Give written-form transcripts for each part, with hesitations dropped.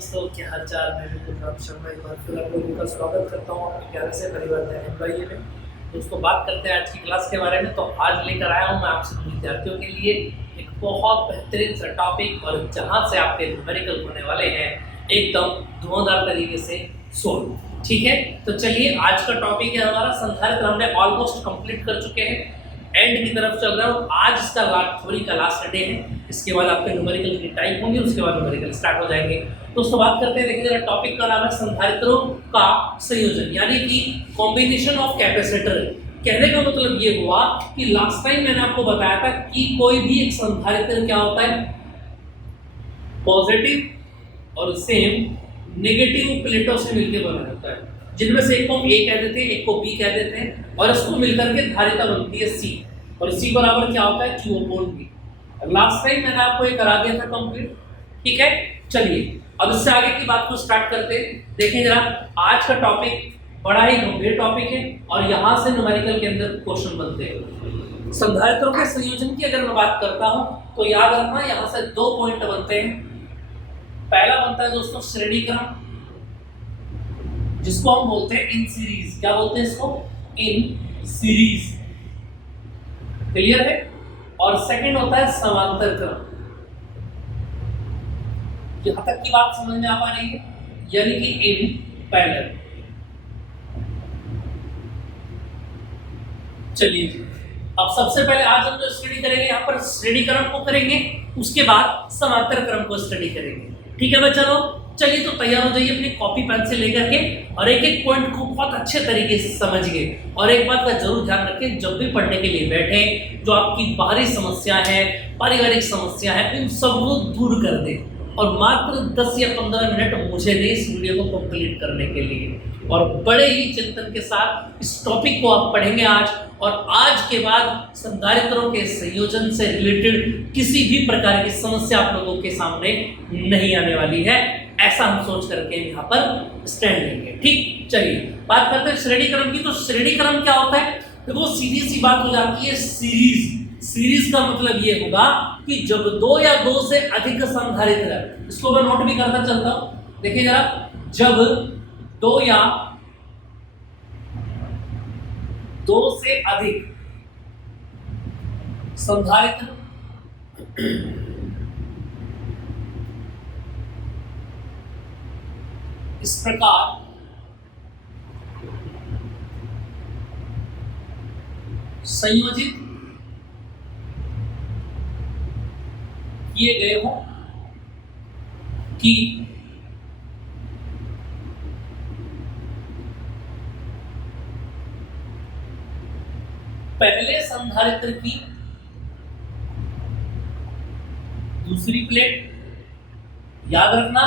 दोस्तों, क्या हाल चाल। मैं बिल्कुल राम शर्मा एक बार फिर आप लोगों का स्वागत करता हूँ अपने प्यारे से परिवार में में। दोस्तों, बात करते हैं आज की क्लास के बारे में। तो आज लेकर आया हूँ मैं आप सभी विद्यार्थियों के लिए एक बहुत बेहतरीन सा टॉपिक, और जहाँ से आपके न्यूमेरिकल होने वाले हैं एकदम धुआंधार तरीके से सोल्व। ठीक है, तो चलिए आज का टॉपिक है हमारा संधारित्र। हमने ऑलमोस्ट कंप्लीट कर चुके हैं, एंड की तरफ चल रहा हूँ। आज इसका थ्योरी का लास्ट डे है। इसके बाद आपके न्यूमेरिकल की टाइप होंगे, उसके बाद न्यूमेरिकल स्टार्ट हो जाएंगे। दोस्तों, बात करते हैं, देखिए जरा टॉपिक का नाम है संधारित्रों का संयोजन, यानी कि कॉम्बिनेशन ऑफ कैपेसिटर। कहने का मतलब ये हुआ कि लास्ट टाइम मैंने आपको बताया था कि कोई भी एक संधारित्र क्या होता है, पॉजिटिव और सेम नेगेटिव प्लेटों से मिलकर बना होता है, जिनमें से एक को हम ए कह देते हैं, एक को बी कह देते हैं, और इसको मिलकर के धारिता बनती है सी, और सी बराबर क्या होता है, Q upon B. Last time मैंने आपको ये करा दिया था कंप्लीट। ठीक है, चलिए अब इससे आगे की बात को स्टार्ट करते हैं। देखिए जरा, आज का टॉपिक बड़ा ही गंभीर टॉपिक है, और यहाँ से न्यूमेरिकल के अंदर क्वेश्चन बनते हैं। संधारित्रों के संयोजन की अगर मैं बात करता हूँ तो याद रखना, यहाँ से 2 पॉइंट बनते हैं। पहला बनता है दोस्तों श्रेणी क्रम, जिसको हम बोलते हैं इन सीरीज। क्या बोलते हैं इसको? In series. क्लियर है? और सेकंड होता है समांतर क्रम। यहां तक की बात समझ में आ पा रही है, यानी कि इन पैरेलल। चलिए, अब सबसे पहले आज हम जो स्टडी करेंगे, यहाँ पर श्रेणी क्रम को करेंगे, उसके बाद समांतर क्रम को स्टडी करेंगे। ठीक है बच्चों, चलिए तो तैयार हो जाइए अपनी कॉपी पेन से लेकर के, और एक एक पॉइंट को बहुत अच्छे तरीके से समझिए। और एक बात का जरूर ध्यान रखें, जब भी पढ़ने के लिए बैठे, जो आपकी बाहरी समस्या है, पारिवारिक समस्या है, उन सबको दूर कर दें, और मात्र 10 या 15 मिनट मुझे दें इस वीडियो को कंप्लीट करने के लिए। और बड़े ही चिंतन के साथ इस टॉपिक को आप पढ़ेंगे आज, और आज के बाद संधारित्रों के संयोजन से रिलेटेड किसी भी प्रकार की समस्या आप लोगों के सामने नहीं आने वाली है, ऐसा हम सोच करके यहाँ पर स्टैंड लेंगे। ठीक, चलिए बात करते हैं श्रेणी क्रम की। तो श्रेणी क्रम क्या होता है? देखो सीधी सी बात हो जाती है, सीरीज। सीरीज का मतलब ये होगा कि जब 2 या 2 से अधिक संधारित्र है, इसको मैं नोट भी करता चलता हूं। देखिए जरा, जब 2 या 2 से अधिक संधारित्र इस प्रकार संयोजित किए गए हों कि पहले संधारित्र की दूसरी प्लेट, याद रखना,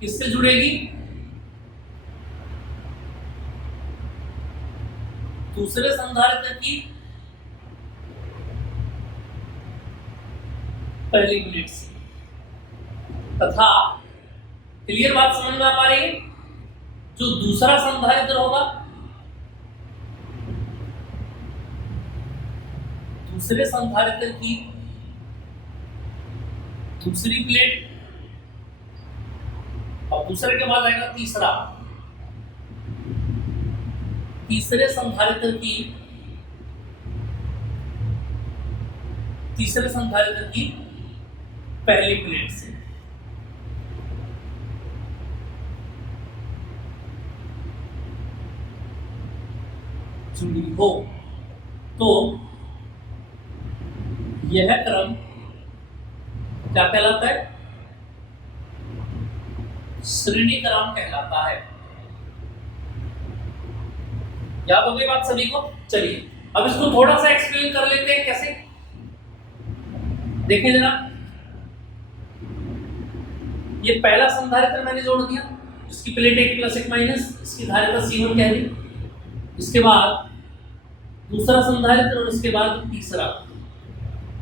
किससे जुड़ेगी? दूसरे संधारित्र की पहली प्लेट से, तथा क्लियर बात समझ में आ पा रही है, जो दूसरा संधारित्र होगा, दूसरे संधारित्र की दूसरी प्लेट, और दूसरे के बाद आएगा तीसरा, तीसरे संधारित्र की पहली प्लेट से। जुड़ी हो तो यह क्रम क्या कहलाता है? श्रेणी क्रम कहलाता है। याद हो गई बात सभी को? चलिए अब इसको थोड़ा सा एक्सप्लेन कर लेते हैं, कैसे? देखिए जरा, ये पहला संधारित्र मैंने जोड़ दिया, जिसकी प्लेट 1 + 1 माइनस, इसकी धारिता C1 कह दी। इसके बाद दूसरा संधारित्र, और इसके बाद तीसरा,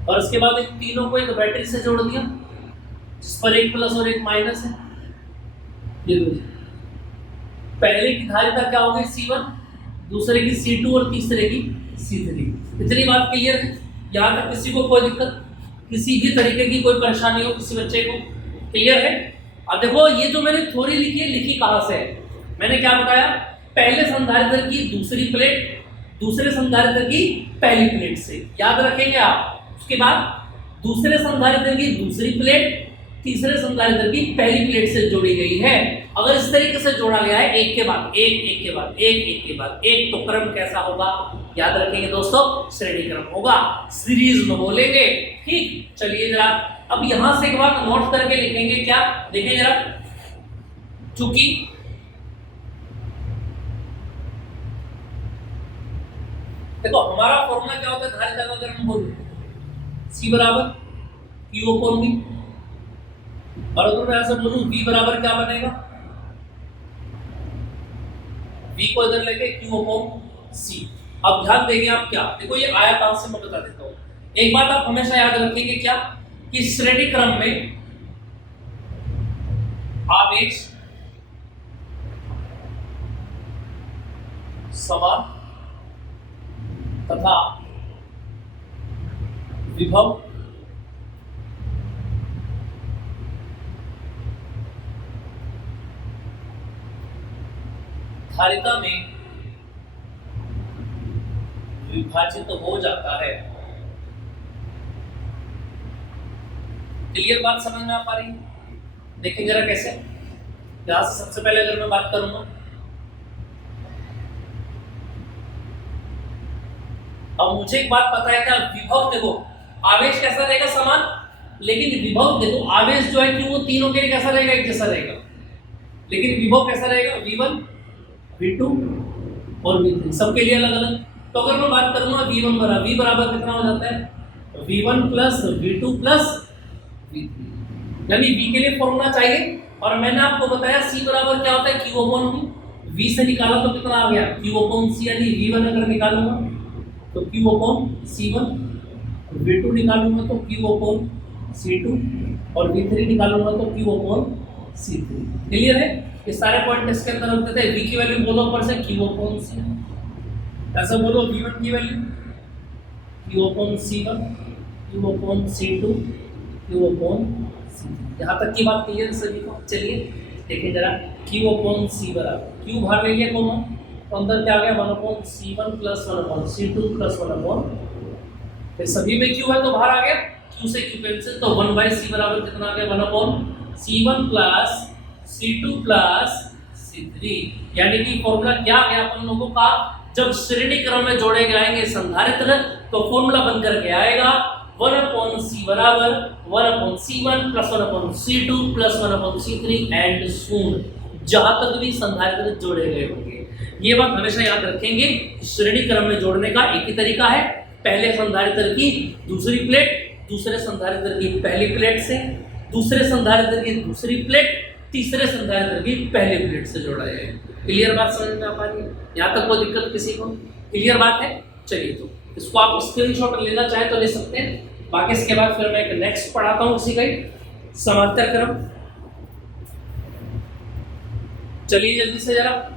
और इसके बाद इन तीनों को एक बैटरी से जोड़ दिया, जिस पर 1 प्लस और 1 माइनस है। ये पहले की धारिता क्या होगी? C1, दूसरे की C2 और तीसरे की C3। इतनी बात क्लियर है? यहाँ तक किसी को कोई दिक्कत, किसी भी तरीके की कोई परेशानी हो किसी बच्चे को? क्लियर है? अब देखो ये जो मैंने थ्योरी लिखी है, लिखी कहां से है? मैंने क्या बताया, पहले संधारित्र की दूसरी प्लेट दूसरे संधारित्र की पहली प्लेट से, याद रखेंगे आप। उसके बाद दूसरे संधारित्र की दूसरी प्लेट तीसरे संधारित्र की पहली प्लेट से जोड़ी गई है। अगर इस तरीके से जोड़ा गया है, एक के बाद एक, एक के बाद एक, एक के बाद एक, तो क्रम कैसा होगा? याद रखेंगे दोस्तों, श्रेणी क्रम होगा, सीरीज में बोलेंगे। ठीक, चलिए जरा अब यहां से एक बात नोट करके लिखेंगे, क्या देखिए जरा, चूंकि देखो हमारा फॉर्मूला क्या होता है धारिता का, अगर हम बोले C बराबर Q अपॉन V, और अगर मैं ऐसा बोलूं V बराबर क्या बनेगा, V को इधर लेके Q अपॉन C। अब ध्यान देंगे आप, क्या देखो ये आयतांश से मैं बता देता हूं। एक बात आप हमेशा याद रखेंगे, क्या कि श्रेणी क्रम में आवेश समान तथा विभव धारिता में विभाजित हो जाता है। क्लियर बात समझ में आ पा रही है? देखिए जरा कैसे, यहां से सबसे पहले अगर मैं बात करूंगा, अब मुझे एक बात पता है, क्या विभव देखो आवेश कैसा रहेगा समान, लेकिन विभव देखो आवेश जो है कि वो तीनों के लिए कैसा रहेगा, एक जैसा रहेगा, लेकिन विभव कैसा रहेगा, V1 V2 और V3 सबके लिए अलग अलग। तो अगर मैं बात करूंगा V1 बराबर, V बराबर कितना हो जाता है, V1 plus V2 plus V3, यानी V के लिए फॉर्मूला चाहिए, और मैंने आपको बताया C बराबर क्या होता है, Q अपॉन V। V से निकाला तो कितना आ गया, Q अपॉन C, यानी V1 अगर निकालूंगा तो Q अपॉन C1, V2 निकालूंगा तो Q अपॉन C2, और V3 निकालूंगा तो Q अपॉन C3। क्लियर है? ये सारे पॉइंट इसके अंदर होते थे। V की वैल्यू बोलो ऊपर से Q अपॉन C, ऐसा बोलो V1 की value Q upon C1, Q upon C2, Q upon C3। यहाँ तक की बात क्लियर है सभी को? चलिए देखिए जरा, Q अपॉन C बराबर Q बाहर ले लिया कॉमन, तो अंदर क्या आ गया, 1 upon C1 plus 1 upon C2 plus 1 upon, फिर सभी में Q है तो बाहर आ गया, Q से Q कैंसिल, तो 1 बाई C बराबर कितना आ गया, 1 upon C1 plus C2 plus C3। यानी कि फॉर्मूला क्या आ गया अपन लोगों का, जब श्रेणी क्रम में जोड़े जाएंगे संधारित्र तो फॉर्मूला बनकर के आएगा 1 अपॉन C बराबर 1 upon C1 plus 1 upon C2 plus 1 upon C3 and soon, जहां तक भी संधारित्र जोड़े गए होंगे। ये बात हमेशा याद रखेंगे, श्रेणी क्रम में जोड़ने का एक ही तरीका है, पहले संधारित्र की दूसरी प्लेट दूसरे संधारित्र की पहली प्लेट से, दूसरे संधारित्र की दूसरी प्लेट तीसरे संधारित्र की पहली प्लेट से जोड़ा जाए। क्लियर बात समझ में आ पा रही है? यहाँ तक कोई दिक्कत किसी को? क्लियर बात है? चलिए तो इसको आप स्क्रीनशॉट लेना चाहे तो ले सकते हैं। बाकी इसके बाद फिर मैं एक नेक्स्ट पढ़ाता हूँ उसी का ही, समांतर क्रम। चलिए जल्दी से जरा,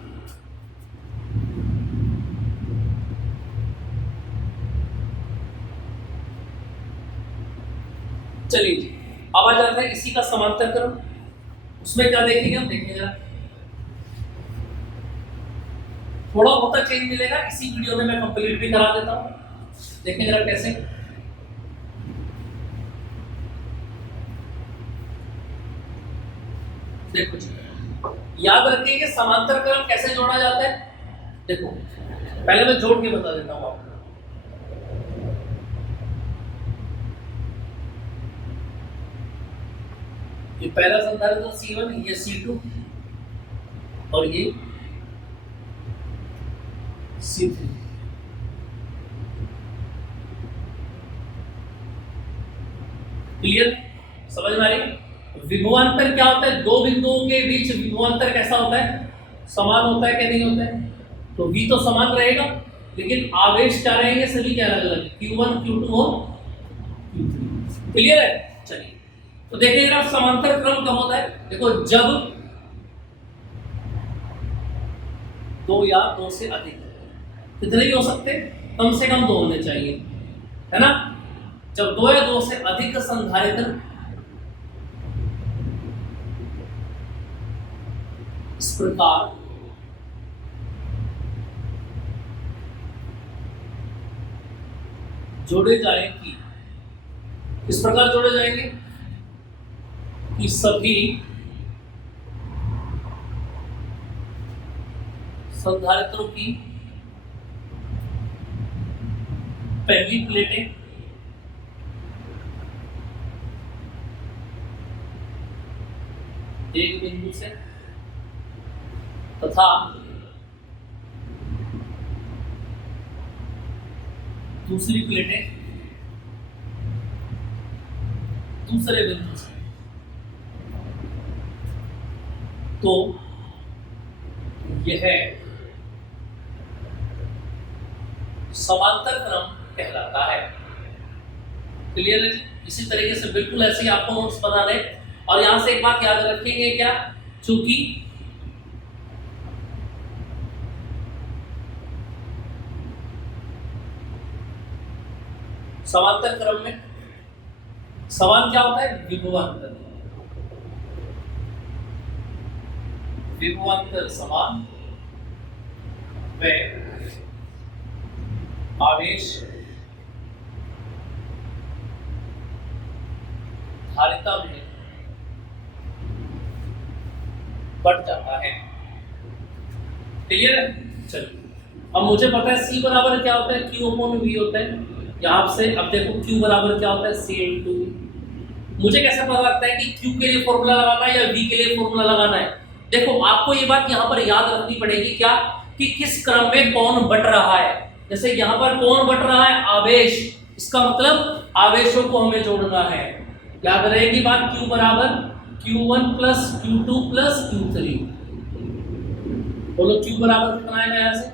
चलिए जी अब आ जाता है इसी का समांतर क्रम। उसमें क्या देखेंगे हम, देखेंगे जरा, थोड़ा बहुत चेंज मिलेगा, इसी वीडियो में मैं कंप्लीट भी करा देता हूं। देखें जरा कैसे, देखो जी याद रखिए कि समांतर क्रम कैसे जोड़ा जाता है। देखो पहले मैं जोड़ के बता देता हूं आपको। ये पहला संधारित्र C1, ये C2 और ये C3। क्लियर? समझ में आ रही? विभवांतर क्या होता है, दो बिंदुओं के बीच विभवांतर कैसा होता है, समान होता है कि नहीं होता है? तो V तो समान रहेगा, लेकिन आवेश क्या रहेंगे, सभी के अलग अलग, Q1 Q2 और Q3। क्लियर है? चलिए तो देखिए जरा समांतर क्रम कब होता है। देखो जब दो या दो से अधिक, कितने भी हो सकते, कम से कम दो होने चाहिए, है ना। जब दो या दो से अधिक संधारित्र इस प्रकार जोड़े जाएंगे, इस प्रकार जोड़े जाएंगे कि सभी संधारित्रों की पहली प्लेटें एक बिंदु से तथा दूसरी प्लेटें दूसरे बिंदु से, तो यह समांतर क्रम कहलाता है। क्लियर है जी? इसी तरीके से बिल्कुल ऐसे ही आपको नोट्स बना लें। और यहां से एक बात याद रखेंगे क्या, चूंकि समांतर क्रम में समान क्या होता है, विभवांतर। विभवांतर समान व आवेश धारिता में बढ़ जाता है। क्लियर है? चलिए, अब मुझे पता है C बराबर क्या होता है, Q अपॉन V होता है। यहाँ से अब देखो Q बराबर क्या होता है, C इंटू V। मुझे कैसे पता लगता है कि Q के लिए फॉर्मूला लगाना है या V के लिए फॉर्मूला लगाना है? देखो, आपको ये बात यहाँ पर याद रखनी पड़ेगी क्या, कि किस क्रम में कौन बट रहा है। जैसे यहाँ पर कौन बट रहा है, आवेश। इसका मतलब आवेशों को हमें जोड़ना है। याद रहेगी बात, Q बराबर Q1 plus Q2 plus Q3। बोलो Q बराबर कितना आएगा यहाँ से,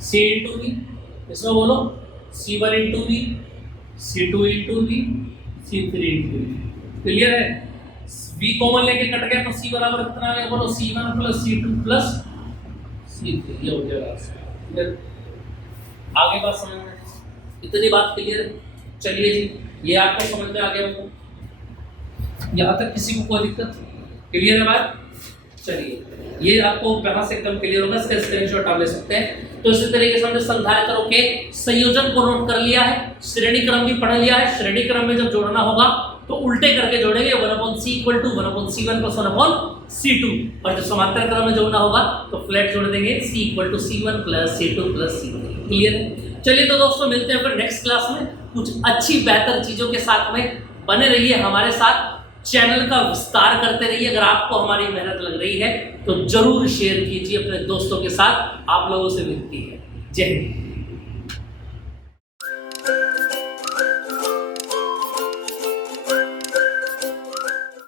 C इंटू V। इसमें बोलो C1 into V, C2 into V, C3 into V। Clear है? V कॉमन लेके कट गया तो C बराबर कितना आ गया, बोलो C1 plus C2 plus C3। ये हो गया। आगे बात समझ में, इतनी बात क्लियर है? चलिए जी, ये आपको समझ में आ गया होगा, यहाँ तक किसी को कोई दिक्कत? क्लियर है बात? चलिए, ये आपको यहाँ से एकदम क्लियर होगा, इसका स्क्रीनशॉट आप ले सकते हैं। तो इसी तरीके से हमने संधारित्रों के संयोजन को नोट कर लिया है, श्रेणी क्रम भी पढ़ लिया है। श्रेणी क्रम में जब जोड़ना होगा तो उल्टे करके जोड़ेंगे, 1/c equal to 1/c1 plus 1/c2। और जब समांतर क्रम में जोड़ना होगा तो फ्लैट जोड़ देंगे, c equal to c1 plus c2 plus c3। Clear है? चलिए तो दोस्तों, मिलते हैं फिर नेक्स्ट क्लास में कुछ अच्छी बेहतर चीजों के साथ में। बने रहिए हमारे साथ, चैनल का विस्तार करते रहिए। अगर आपको हमारी मेहनत लग रही है तो जरूर शेयर कीजिए अपने दोस्तों के साथ। आप लोगों से विनती है। जय हिंद।